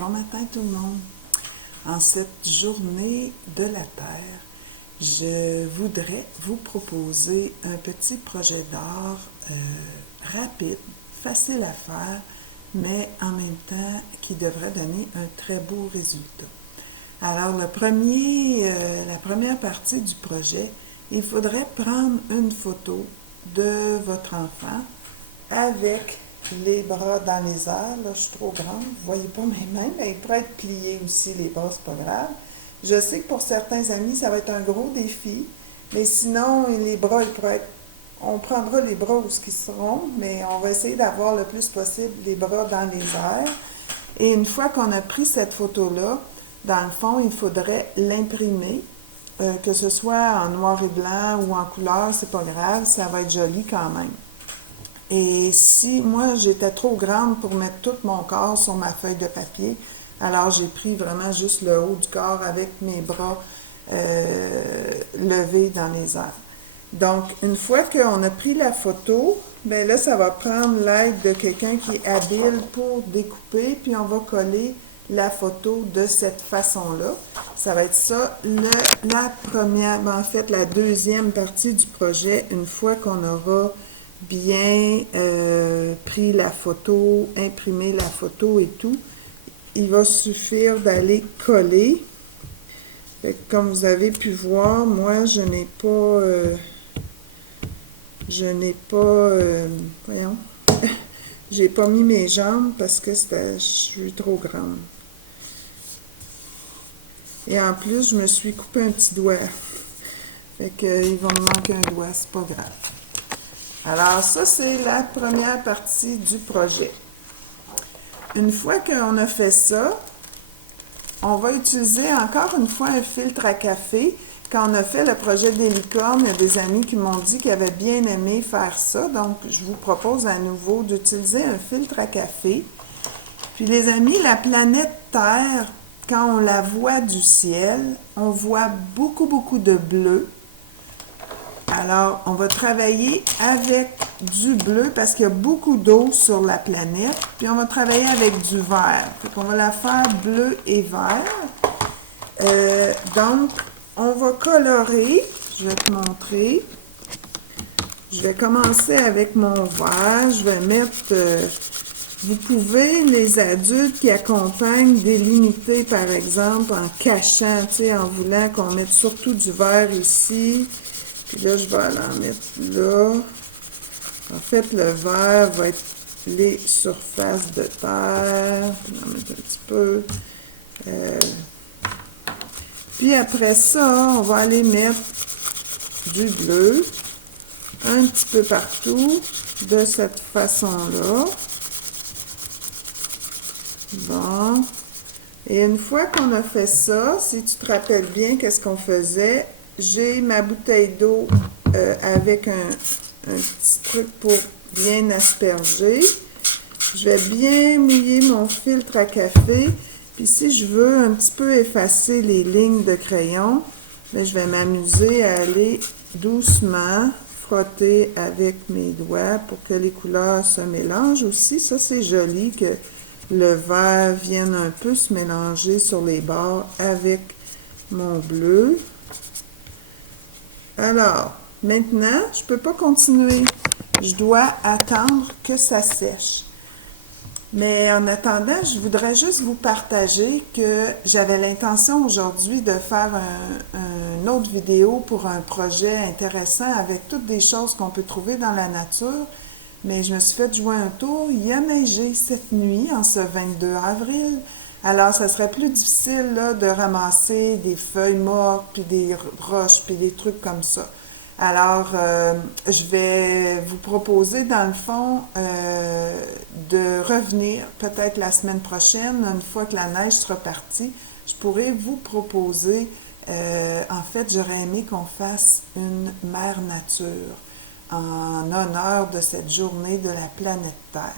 Bon matin tout le monde. En cette journée de la Terre, je voudrais vous proposer un petit projet d'art rapide, facile à faire, mais en même temps qui devrait donner un très beau résultat. Alors la première partie du projet, il faudrait prendre une photo de votre enfant avec les bras dans les airs. Là, je suis trop grande, vous voyez pas mes mains, mais ils pourraient être pliés aussi, les bras, c'est pas grave. Je sais que pour certains amis, ça va être un gros défi, mais sinon, les bras, ils pourraient être... On prendra les bras où ils seront, mais on va essayer d'avoir le plus possible les bras dans les airs. Et une fois qu'on a pris cette photo-là, dans le fond, il faudrait l'imprimer, que ce soit en noir et blanc ou en couleur, c'est pas grave, ça va être joli quand même. Et si moi j'étais trop grande pour mettre tout mon corps sur ma feuille de papier, alors j'ai pris vraiment juste le haut du corps avec mes bras levés dans les airs. Donc, une fois qu'on a pris la photo, bien là, ça va prendre l'aide de quelqu'un qui est habile pour découper, puis on va coller la photo de cette façon-là. Ça va être ça, la première, en fait, la deuxième partie du projet, une fois qu'on aura bien pris la photo, imprimé la photo et tout, il va suffire d'aller coller. Fait que comme vous avez pu voir, moi, je n'ai pas... voyons, j'ai pas mis mes jambes parce que je suis trop grande. Et en plus, je me suis coupé un petit doigt. Fait que, il va me manquer un doigt, c'est pas grave. Alors ça, c'est la première partie du projet. Une fois qu'on a fait ça, on va utiliser encore une fois un filtre à café. Quand on a fait le projet des licornes, il y a des amis qui m'ont dit qu'ils avaient bien aimé faire ça. Donc, je vous propose à nouveau d'utiliser un filtre à café. Puis les amis, la planète Terre, quand on la voit du ciel, on voit beaucoup, beaucoup de bleu. Alors, on va travailler avec du bleu parce qu'il y a beaucoup d'eau sur la planète. Puis on va travailler avec du vert. Donc, on va la faire bleu et vert. Donc, on va colorer. Je vais te montrer. Je vais commencer avec mon vert. Je vais mettre... vous pouvez, les adultes qui accompagnent, délimiter, par exemple, en cachant, tu sais, en voulant qu'on mette surtout du vert ici. Puis là, je vais aller en mettre là. En fait, le vert va être les surfaces de terre. Je vais en mettre un petit peu. Puis après ça, on va aller mettre du bleu un petit peu partout de cette façon-là. Bon. Et une fois qu'on a fait ça, si tu te rappelles bien qu'est-ce qu'on faisait, j'ai ma bouteille d'eau avec un petit truc pour bien asperger. Je vais bien mouiller mon filtre à café. Puis si je veux un petit peu effacer les lignes de crayon, bien, je vais m'amuser à aller doucement frotter avec mes doigts pour que les couleurs se mélangent aussi. Ça, c'est joli que le vert vienne un peu se mélanger sur les bords avec mon bleu. Alors, maintenant, je ne peux pas continuer. Je dois attendre que ça sèche. Mais en attendant, je voudrais juste vous partager que j'avais l'intention aujourd'hui de faire une autre vidéo pour un projet intéressant avec toutes des choses qu'on peut trouver dans la nature. Mais je me suis fait jouer un tour. Il a neigé cette nuit, en ce 22 avril. Alors, ça serait plus difficile là, de ramasser des feuilles mortes, puis des roches, puis des trucs comme ça. Alors, je vais vous proposer, dans le fond, de revenir peut-être la semaine prochaine, une fois que la neige sera partie. Je pourrais vous proposer, en fait, j'aurais aimé qu'on fasse une mère nature en honneur de cette journée de la planète Terre.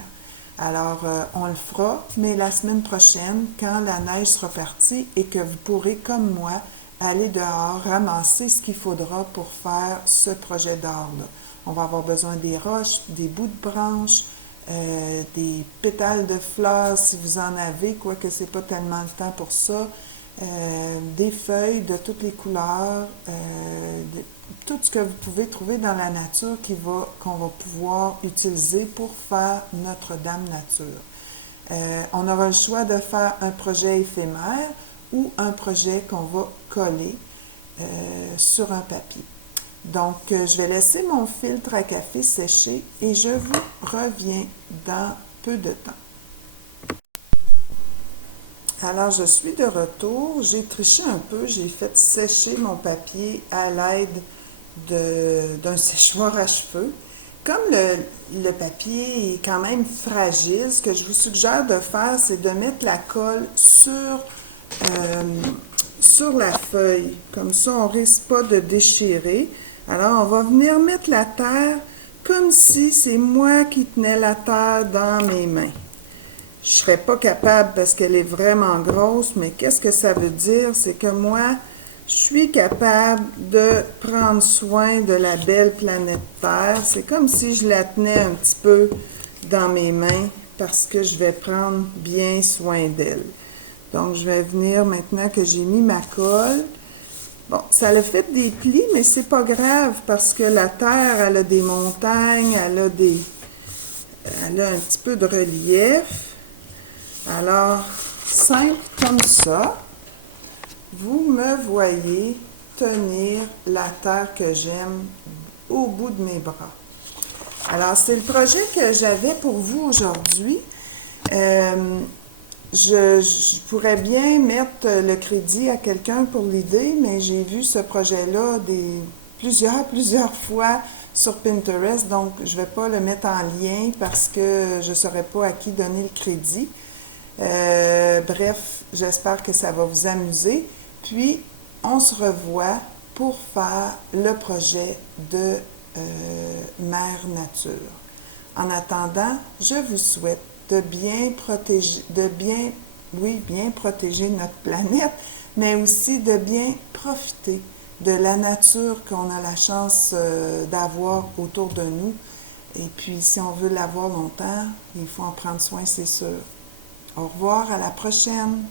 Alors, on le fera, mais la semaine prochaine, quand la neige sera partie et que vous pourrez, comme moi, aller dehors, ramasser ce qu'il faudra pour faire ce projet d'art-là. On va avoir besoin des roches, des bouts de branches, des pétales de fleurs si vous en avez, quoique c'est pas tellement le temps pour ça, des feuilles de toutes les couleurs, tout ce que vous pouvez trouver dans la nature qu'on va pouvoir utiliser pour faire Notre-Dame nature. On aura le choix de faire un projet éphémère ou un projet qu'on va coller sur un papier. Donc, je vais laisser mon filtre à café sécher et je vous reviens dans peu de temps. Alors, je suis de retour. J'ai triché un peu. J'ai fait sécher mon papier à l'aide d'un séchoir à cheveux. Comme le papier est quand même fragile, ce que je vous suggère de faire, c'est de mettre la colle sur la feuille. Comme ça, on ne risque pas de déchirer. Alors, on va venir mettre la terre comme si c'est moi qui tenais la terre dans mes mains. Je ne serais pas capable parce qu'elle est vraiment grosse, mais qu'est-ce que ça veut dire? C'est que moi, je suis capable de prendre soin de la belle planète Terre. C'est comme si je la tenais un petit peu dans mes mains parce que je vais prendre bien soin d'elle. Donc, je vais venir maintenant que j'ai mis ma colle. Bon, ça a fait des plis, mais c'est pas grave parce que la terre, elle a des montagnes, elle a un petit peu de relief. Alors, simple comme ça, vous me voyez tenir la terre que j'aime au bout de mes bras. Alors, c'est le projet que j'avais pour vous aujourd'hui. Je pourrais bien mettre le crédit à quelqu'un pour l'idée, mais j'ai vu ce projet-là plusieurs fois sur Pinterest, donc je ne vais pas le mettre en lien parce que je ne saurais pas à qui donner le crédit. Bref, j'espère que ça va vous amuser. Puis, on se revoit pour faire le projet de Mère Nature. En attendant, je vous souhaite bien protéger notre planète, mais aussi de bien profiter de la nature qu'on a la chance d'avoir autour de nous. Et puis, si on veut l'avoir longtemps, il faut en prendre soin, c'est sûr. Au revoir, à la prochaine!